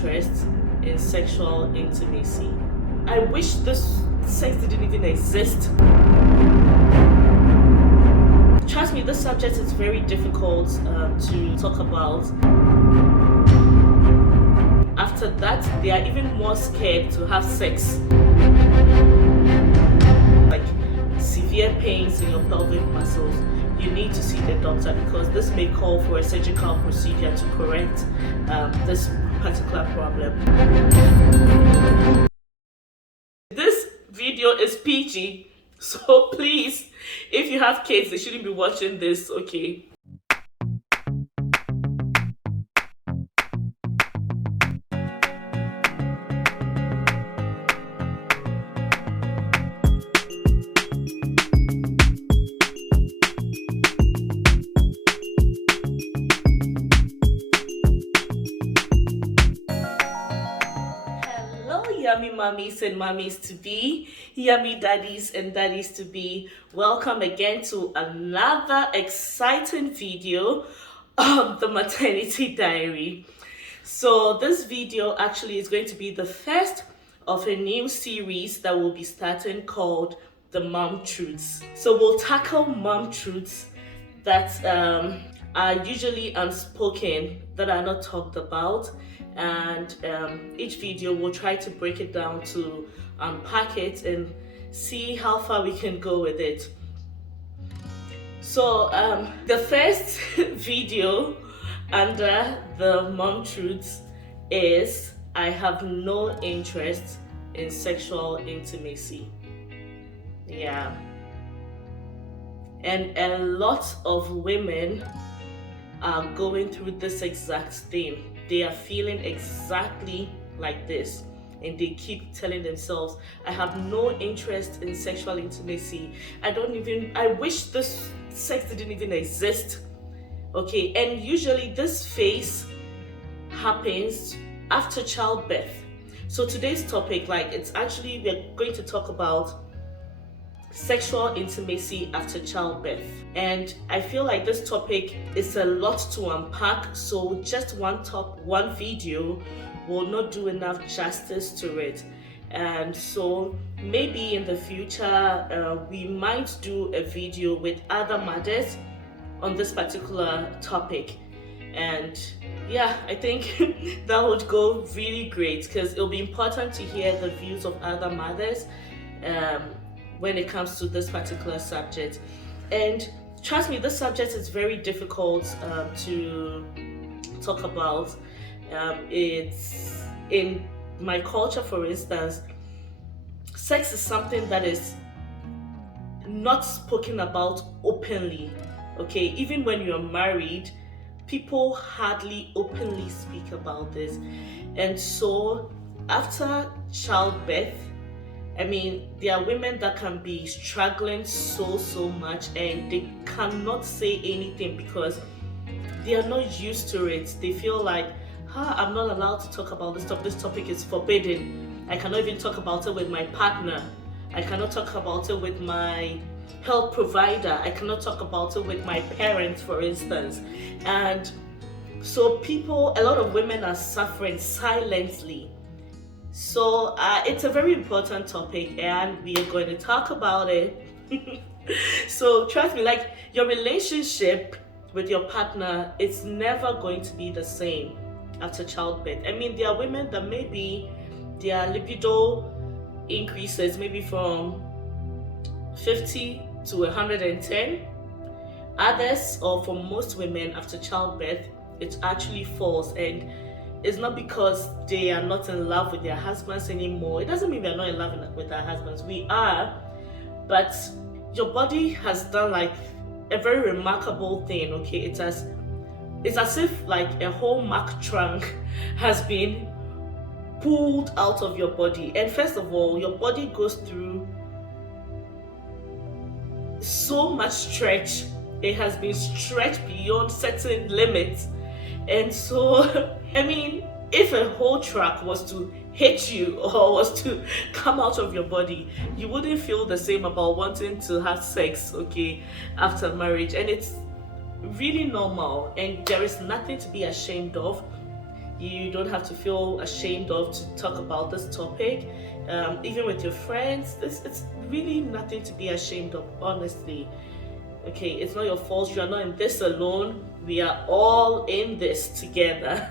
interest in sexual intimacy. I wish this sex didn't even exist. Trust me, this subject is very difficult to talk about. After that, they are even more scared to have sex. Like severe pains in your pelvic muscles, you need to see the doctor because this may call for a surgical procedure to correct this particular problem. This video is PG, so please, if you have kids, they shouldn't be watching this, okay? Yummy mummies and mummies to be, yummy daddies and daddies to be, welcome again to another exciting video of the maternity diary. So this video actually is going to be the first of a new series that will be starting called the Mom Truths. So we'll tackle mom truths that are usually unspoken, that are not talked about, and each video will try to break it down to unpack it and see how far we can go with it. So the first video under the Mom Truths is I have no interest in sexual intimacy. Yeah. And a lot of women are going through this exact thing. They are feeling exactly like this, and they keep telling themselves, I have no interest in sexual intimacy. I wish this sex didn't even exist. Okay, and usually this phase happens after childbirth. So today's topic, we're going to talk about sexual intimacy after childbirth, and I feel like this topic is a lot to unpack, so just one video will not do enough justice to it. And so maybe in the future we might do a video with other mothers on this particular topic, and yeah, I think that would go really great because it'll be important to hear the views of other mothers when it comes to this particular subject. And trust me, this subject is very difficult to talk about. It's in my culture, for instance, sex is something that is not spoken about openly. Okay, even when you're married, people hardly openly speak about this. And so after childbirth, I mean, there are women that can be struggling so much and they cannot say anything because they are not used to it. They feel like, I'm not allowed to talk about this topic. This topic is forbidden. I cannot even talk about it with my partner. I cannot talk about it with my health provider. I cannot talk about it with my parents, for instance. And so a lot of women are suffering silently. So it's a very important topic and we are going to talk about it. So trust me, like your relationship with your partner is never going to be the same after childbirth. I mean, there are women that maybe their libido increases maybe from 50 to 110. Others, or for most women after childbirth, it actually falls, and it's not because they are not in love with their husbands anymore. It doesn't mean they're not in love with their husbands. We are, but your body has done like a very remarkable thing, okay? It's as if like a whole Mack trunk has been pulled out of your body. And first of all, your body goes through so much stretch. It has been stretched beyond certain limits. And so, I mean, if a whole truck was to hit you or was to come out of your body, you wouldn't feel the same about wanting to have sex, okay, after marriage. And it's really normal, and there is nothing to be ashamed of. You don't have to feel ashamed of to talk about this topic. Even with your friends, it's really nothing to be ashamed of, honestly. Okay, it's not your fault. You are not in this alone. We are all in this together.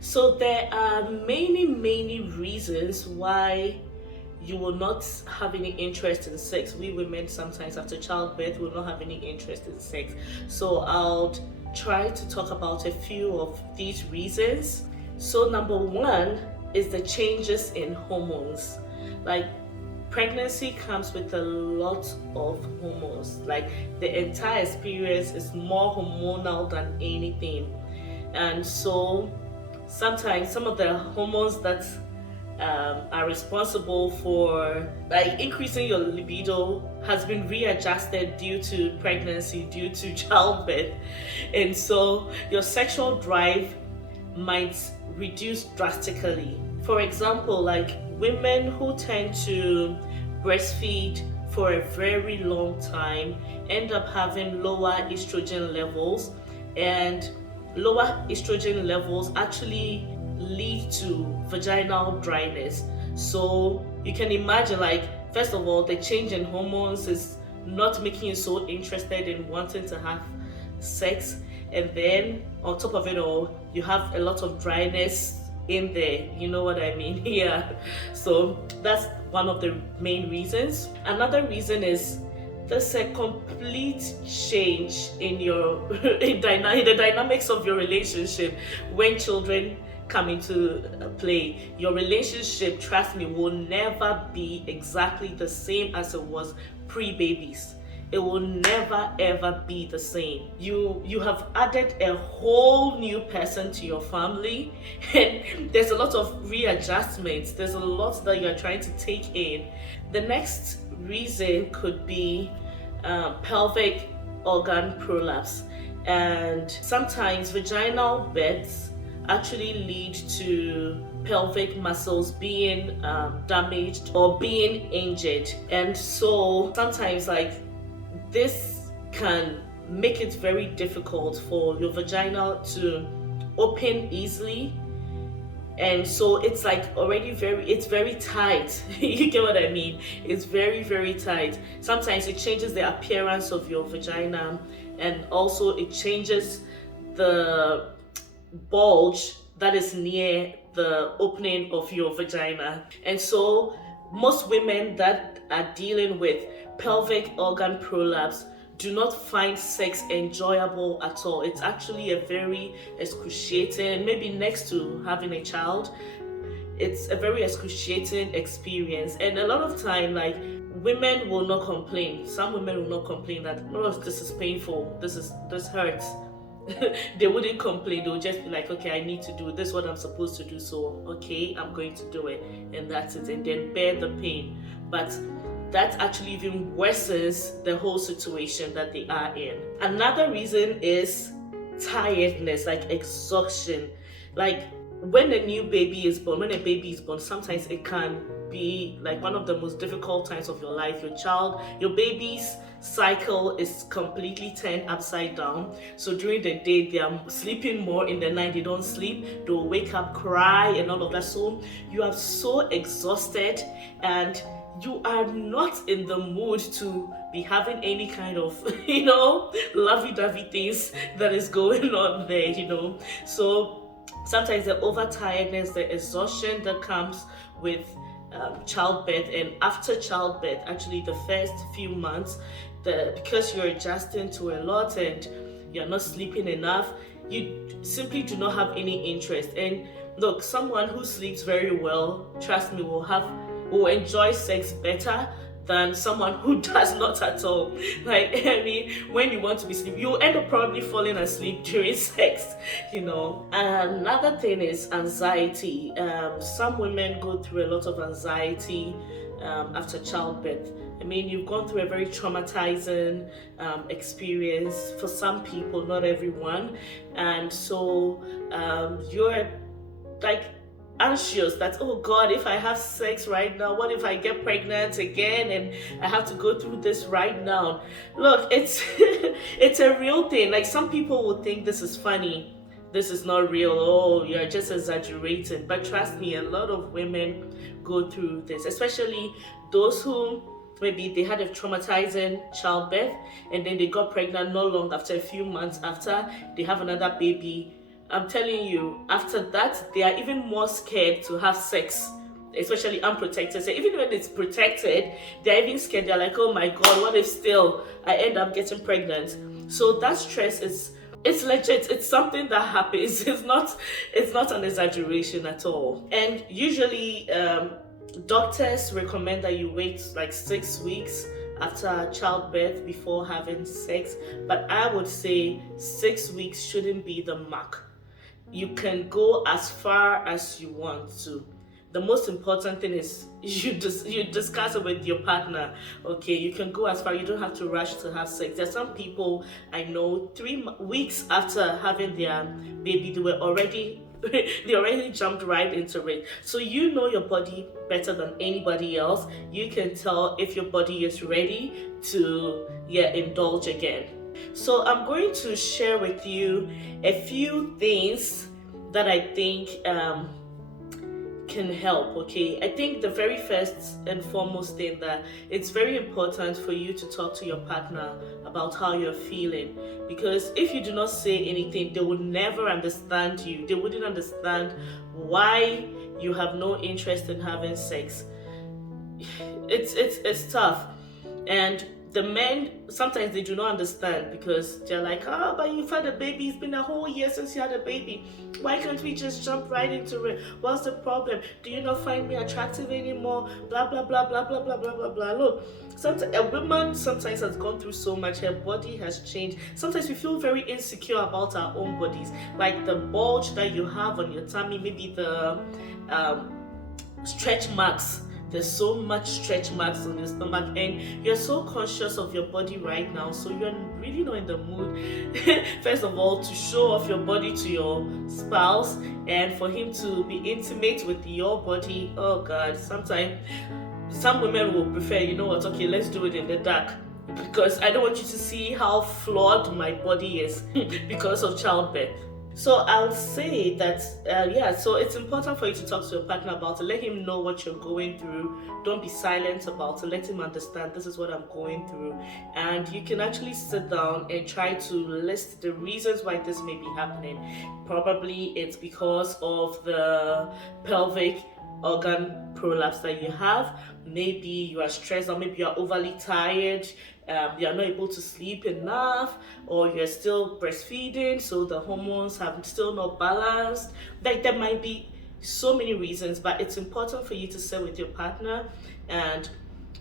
So there are many reasons why you will not have any interest in sex. We women sometimes after childbirth will not have any interest in sex. So I'll try to talk about a few of these reasons. So number one is the changes in hormones. Like, pregnancy comes with a lot of hormones. Like, the entire experience is more hormonal than anything. And so sometimes some of the hormones that are responsible for like increasing your libido has been readjusted due to pregnancy, due to childbirth, and so your sexual drive might reduce drastically. For example, like women who tend to breastfeed for a very long time end up having lower estrogen levels, and lower estrogen levels actually lead to vaginal dryness. So you can imagine, like, first of all, the change in hormones is not making you so interested in wanting to have sex, and then on top of it all, you have a lot of dryness in there. You know what I mean? Yeah. So that's one of the main reasons. Another reason is there's a complete change in your in the dynamics of your relationship when children come into play. Your relationship, trust me, will never be exactly the same as it was pre-babies. It will never ever be the same. You have added a whole new person to your family, and there's a lot of readjustments. There's a lot that you're trying to take in. The next reason could be pelvic organ prolapse, and sometimes vaginal births actually lead to pelvic muscles being damaged or being injured, and so sometimes like this can make it very difficult for your vagina to open easily, and so it's like already it's very tight. You get what I mean? It's very tight. Sometimes it changes the appearance of your vagina, and also it changes the bulge that is near the opening of your vagina. And so most women that are dealing with pelvic organ prolapse do not find sex enjoyable at all. It's actually a very excruciating, maybe next to having a child, it's a very excruciating experience. And a lot of time, like, women will not complain. Some women will not complain that, oh, this is painful, this hurts. They wouldn't complain. They'll just be like, okay, I need to do this, what I'm supposed to do, so okay, I'm going to do it, and that's it, and then bear the pain. But that actually even worsens the whole situation that they are in. Another reason is tiredness, like exhaustion. Like when a baby is born, sometimes it can be like one of the most difficult times of your life. Your baby's cycle is completely turned upside down. So during the day they are sleeping more, in the night they don't sleep, they'll wake up, cry, and all of that. So you are so exhausted, and you are not in the mood to be having any kind of, lovey-dovey things that is going on there, So sometimes the overtiredness, the exhaustion that comes with childbirth, and after childbirth, actually the first few months, because you're adjusting to a lot and you're not sleeping enough, you simply do not have any interest. And look, someone who sleeps very well, trust me, will enjoy sex better than someone who does not at all. Like, I mean, when you want to be sleeping, you'll end up probably falling asleep during sex, Another thing is anxiety. Some women go through a lot of anxiety after childbirth. I mean, you've gone through a very traumatizing experience for some people, not everyone. And so you're like anxious that, oh God, if I have sex right now, what if I get pregnant again and I have to go through this right now? Look, it's it's a real thing. Like, some people will think this is funny. this is not real, oh, you're just exaggerating. But trust me, a lot of women go through this, especially those who maybe they had a traumatizing childbirth and then they got pregnant not long after, a few months after, they have another baby. I'm telling you, after that, they are even more scared to have sex, especially unprotected. So even when it's protected, they're even scared. They're like, oh my god, what if still I end up getting pregnant? So that stress is, it's legit. It's something that happens. It's not an exaggeration at all. And usually doctors recommend that you wait like 6 weeks after childbirth before having sex, but I would say 6 weeks shouldn't be the mark. You can go as far as you want to. The most important thing is you discuss it with your partner. Okay, you can go as far. You don't have to rush to have sex. There's some people I know 3 weeks after having their baby, they already jumped right into it. So you know your body better than anybody else. You can tell if your body is ready to indulge again. So I'm going to share with you a few things that I think can help. Okay, I think the very first and foremost thing, that it's very important for you to talk to your partner about how you're feeling, because if you do not say anything, they will never understand you. They wouldn't understand why you have no interest in having sex. It's tough. And the men, sometimes they do not understand, because they're like, oh, but you've had a baby, it's been a whole year since you had a baby, why can't we just jump right into it? What's the problem? Do you not find me attractive anymore? Blah blah blah blah blah blah blah blah blah. Look, sometimes a woman sometimes has gone through so much, her body has changed. Sometimes we feel very insecure about our own bodies, like the bulge that you have on your tummy, maybe the stretch marks. There's so much stretch marks on your stomach, and you're so conscious of your body right now, so you're really not in the mood first of all to show off your body to your spouse and for him to be intimate with your body. Oh god, sometimes some women will prefer, you know what, okay, let's do it in the dark, because I don't want you to see how flawed my body is because of childbirth. So I'll say that, so it's important for you to talk to your partner about it. Let him know what you're going through. Don't be silent about it. Let him understand, this is what I'm going through. And you can actually sit down and try to list the reasons why this may be happening. Probably it's because of the pelvic organ prolapse that you have. Maybe you are stressed, or maybe you're overly tired. You're not able to sleep enough, or you're still breastfeeding, so the hormones have still not balanced. Like, there might be so many reasons, but it's important for you to sit with your partner and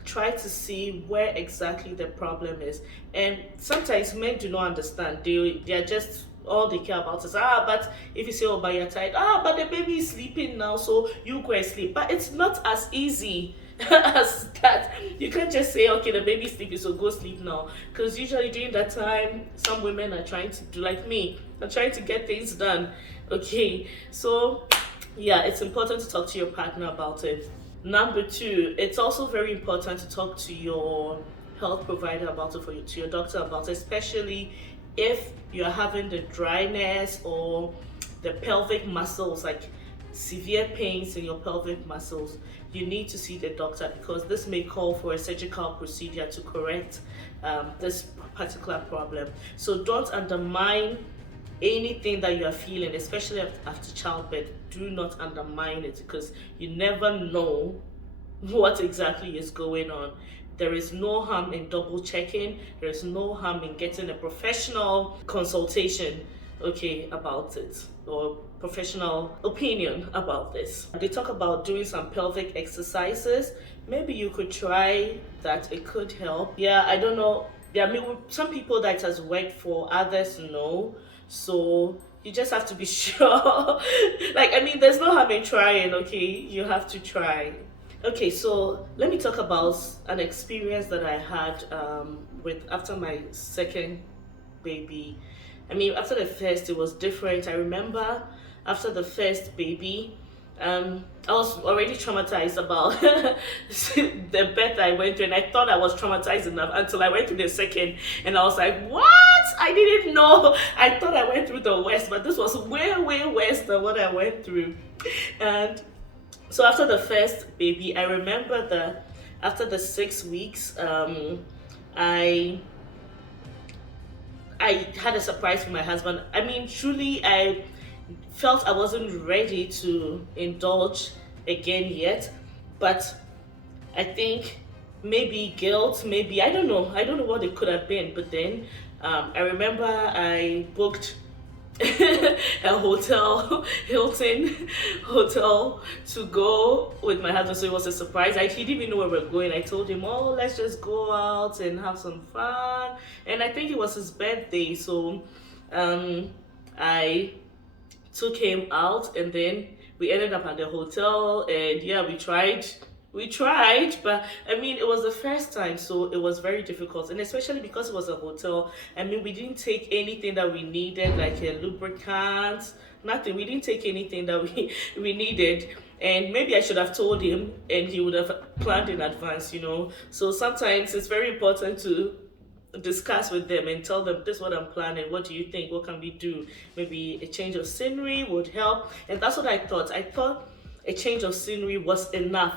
try to see where exactly the problem is. And sometimes men do not understand. They're just, all they care about is, but if you say, oh, but you're tired, but the baby is sleeping now, so you go and sleep. But it's not as easy as that. You can't just say, okay, the baby's sleeping, so go sleep now, because usually during that time some women are trying to do like me, are trying to get things done. Okay, so it's important to talk to your partner about it. Number 2, it's also very important to talk to your health provider about it, to your doctor about it, especially if you're having the dryness or the pelvic muscles, like severe pains in your pelvic muscles. You need to see the doctor, because this may call for a surgical procedure to correct this particular problem. So don't undermine anything that you are feeling, especially after childbirth. Do not undermine it, because you never know what exactly is going on. There is no harm in double checking. There is no harm in getting a professional consultation, about it, or professional opinion about this. They talk about doing some pelvic exercises. Maybe you could try that. It could help. I don't know. Some people that it has worked for, others no. So you just have to be sure. There's no harm in trying. You have to try. So let me talk about an experience that I had after my second baby. After the first, it was different. I remember after the first baby, I was already traumatized about the birth I went through, and I thought I was traumatized enough until I went to the second, and I was like, what? I didn't know. I thought I went through the worst, but this was way, way worse than what I went through. And so after the first baby, I remember that after the 6 weeks, I I had a surprise for my husband. I mean, truly, I felt I wasn't ready to indulge again yet, but I think maybe guilt, maybe I don't know what it could have been. But then I remember I booked a hotel, Hilton hotel, to go with my husband. So it was a surprise. He didn't even know where we're going. I told him, "Oh, let's just go out and have some fun." And I think it was his birthday, so um, I took him out, and then we ended up at the hotel. And yeah, we tried, but I mean, it was the first time, so it was very difficult, and especially because it was a hotel. I mean, we didn't take anything that we needed, like a lubricant, nothing. We didn't take anything that we we needed. And maybe I should have told him, and he would have planned in advance, you know. So sometimes it's very important to discuss with them and tell them, this is what I'm planning. What do you think? What can we do? Maybe a change of scenery would help. And that's what I thought. I thought a change of scenery was enough,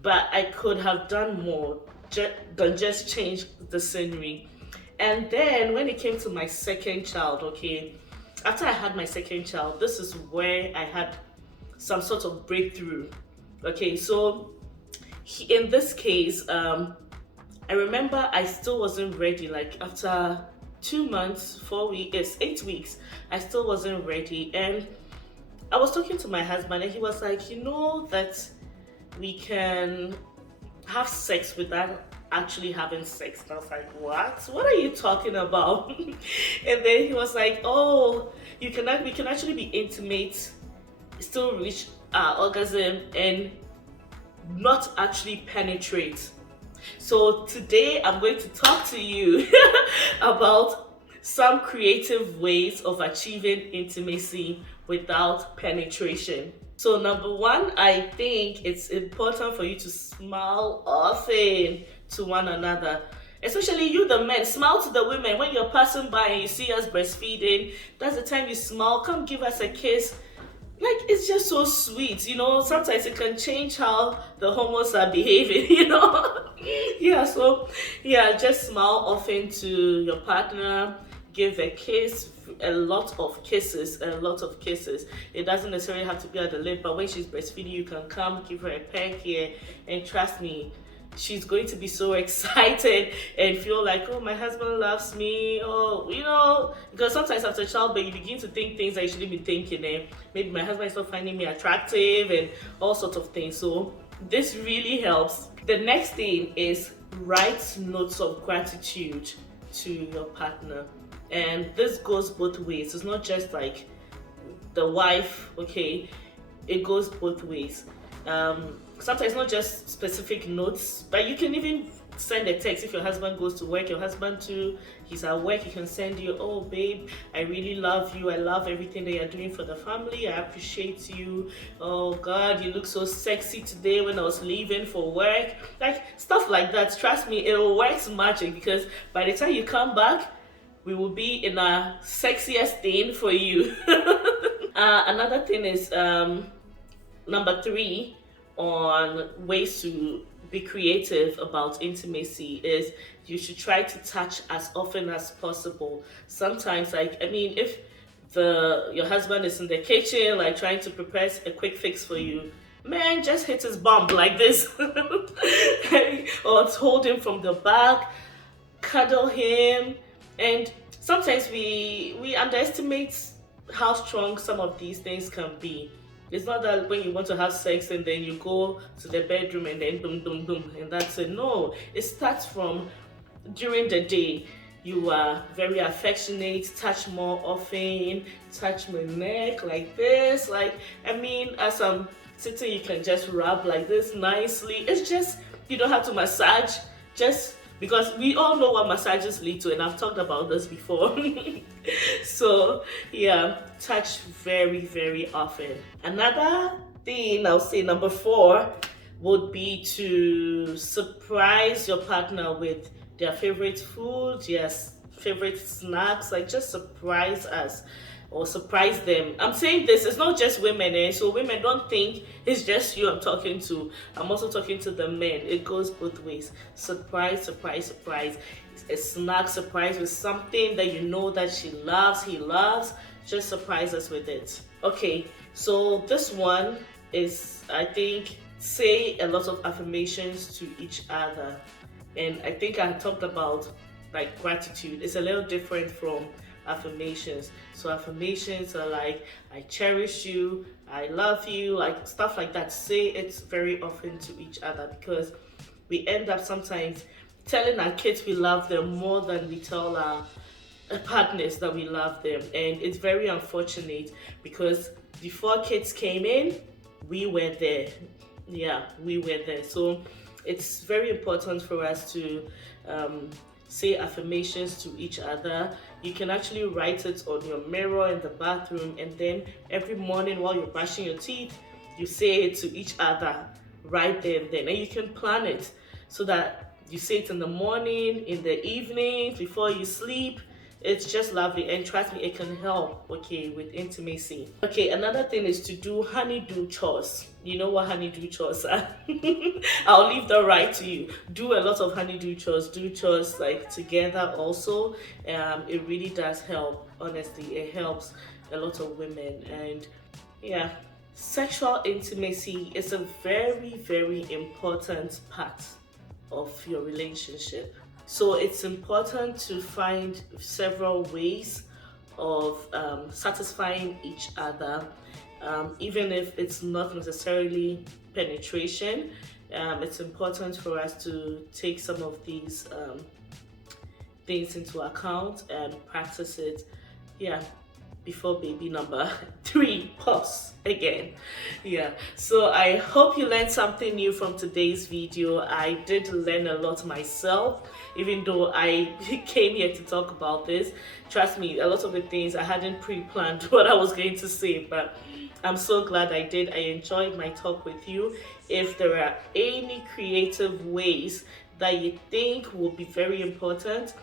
but I could have done more than just change the scenery. And then when it came to my second child, okay, after I had my second child, this is where I had some sort of breakthrough. Okay, so in this case, I remember I still wasn't ready. Like after 2 months, 4 weeks, yes, 8 weeks, I still wasn't ready. And I was talking to my husband, and he was like, you know that we can have sex without actually having sex. And I was like, what? What are you talking about? And then he was like, oh, we can actually be intimate, still reach our orgasm, and not actually penetrate. So today I'm going to talk to you about some creative ways of achieving intimacy without penetration. So number one, I think it's important for you to smile often to one another. Especially you, the men, smile to the women when you're passing by and you see us breastfeeding. That's the time you smile. Come give us a kiss. Like, it's just so sweet, you know. Sometimes it can change how the homos are behaving, you know. Yeah, so yeah, just smile often to your partner, give a kiss, a lot of kisses, a lot of kisses. It doesn't necessarily have to be at the lip, but when she's breastfeeding, you can come give her a peck here, and trust me, she's going to be so excited and feel like, oh, my husband loves me. Oh, you know, because sometimes after childbirth you begin to think things that you shouldn't be thinking. Maybe my husband is not finding me attractive and all sorts of things. So this really helps. The next thing is write notes of gratitude to your partner, and this goes both ways. It's not just like the wife, okay, it goes both ways. Sometimes not just specific notes, but you can even send a text. If your husband goes to work, your husband too, he's at work, he can send you, oh babe, I really love you, I love everything that you're doing for the family, I appreciate you, oh God, you look so sexy today when I was leaving for work. Like stuff like that. Trust me, it works magic, because by the time you come back, we will be in our sexiest thing for you. Another thing is number three on ways to be creative about intimacy is you should try to touch as often as possible. Sometimes, like, I mean, if your husband is in the kitchen, like trying to prepare a quick fix for you, man, just hit his bum like this, or hold him from the back, cuddle him. And sometimes we underestimate how strong some of these things can be. It's not that when you want to have sex and then you go to the bedroom and then boom, boom, boom, and that's it. No, it starts from during the day. You are very affectionate, touch more often, touch my neck like this. Like, I mean, as I'm sitting, you can just rub like this nicely. It's just, you don't have to massage, just because we all know what massages lead to, and I've talked about this before. So yeah, touch very, very often. Another thing I'll say, number four, would be to surprise your partner with their favorite food. Yes, favorite snacks. Like, just surprise us or surprise them. I'm saying this, it's not just women, so women, don't think it's just you I'm talking to. I'm also talking to the men. It goes both ways. Surprise, surprise, surprise. A snack surprise with something that you know that she loves, he loves. Just surprise us with it. Okay, so this one is, I think, say a lot of affirmations to each other. And I think I talked about like gratitude. It's a little different from affirmations. So affirmations are like, I cherish you, I love you, like stuff like that. Say it very often to each other, because we end up sometimes telling our kids we love them more than we tell our partners that we love them. And it's very unfortunate, because before kids came in, we were there. Yeah, we were there. So it's very important for us to say affirmations to each other. You can actually write it on your mirror in the bathroom, and then every morning while you're brushing your teeth, you say it to each other right there and then. And you can plan it so that you say it in the morning, in the evening, before you sleep. It's just lovely, and trust me, it can help, okay, with intimacy. Okay, another thing is to do honeydew chores. You know what honeydew chores are? I'll leave that right to you. Do a lot of honeydew chores. Do chores like together also. It really does help, honestly. It helps a lot of women. And yeah, sexual intimacy is a very, very important part of your relationship. So it's important to find several ways of satisfying each other, even if it's not necessarily penetration. It's important for us to take some of these things into account and practice it. Yeah, before baby number 3 pops again. Yeah, so I hope you learned something new from today's video. I did learn a lot myself, even though I came here to talk about this. Trust me, a lot of the things I hadn't pre-planned what I was going to say, but I'm so glad I did. I enjoyed my talk with you. If there are any creative ways that you think will be very important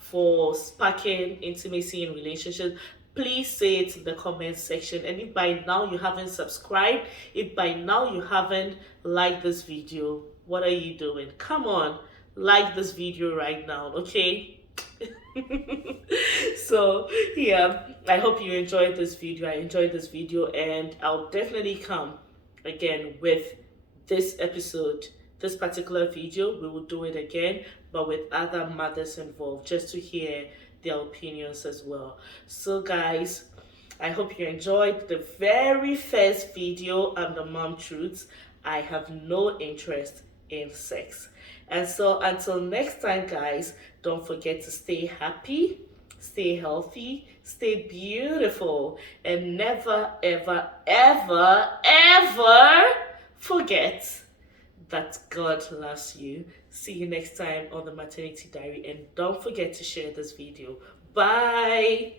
for sparking intimacy in relationships, please say it in the comment section. And if by now you haven't subscribed, if by now you haven't liked this video, what are you doing? Come on, like this video right now, okay? So yeah, I hope you enjoyed this video. I enjoyed this video, and I'll definitely come again with this episode. This particular video, we will do it again, but with other mothers involved, just to hear their opinions as well. So guys, I hope you enjoyed the very first video on the mom truths. I have no interest in sex. And so until next time, guys, don't forget to stay happy, stay healthy, stay beautiful, and never, ever, ever, ever forget that God loves you. See you next time on the Maternity Diary, and don't forget to share this video. Bye.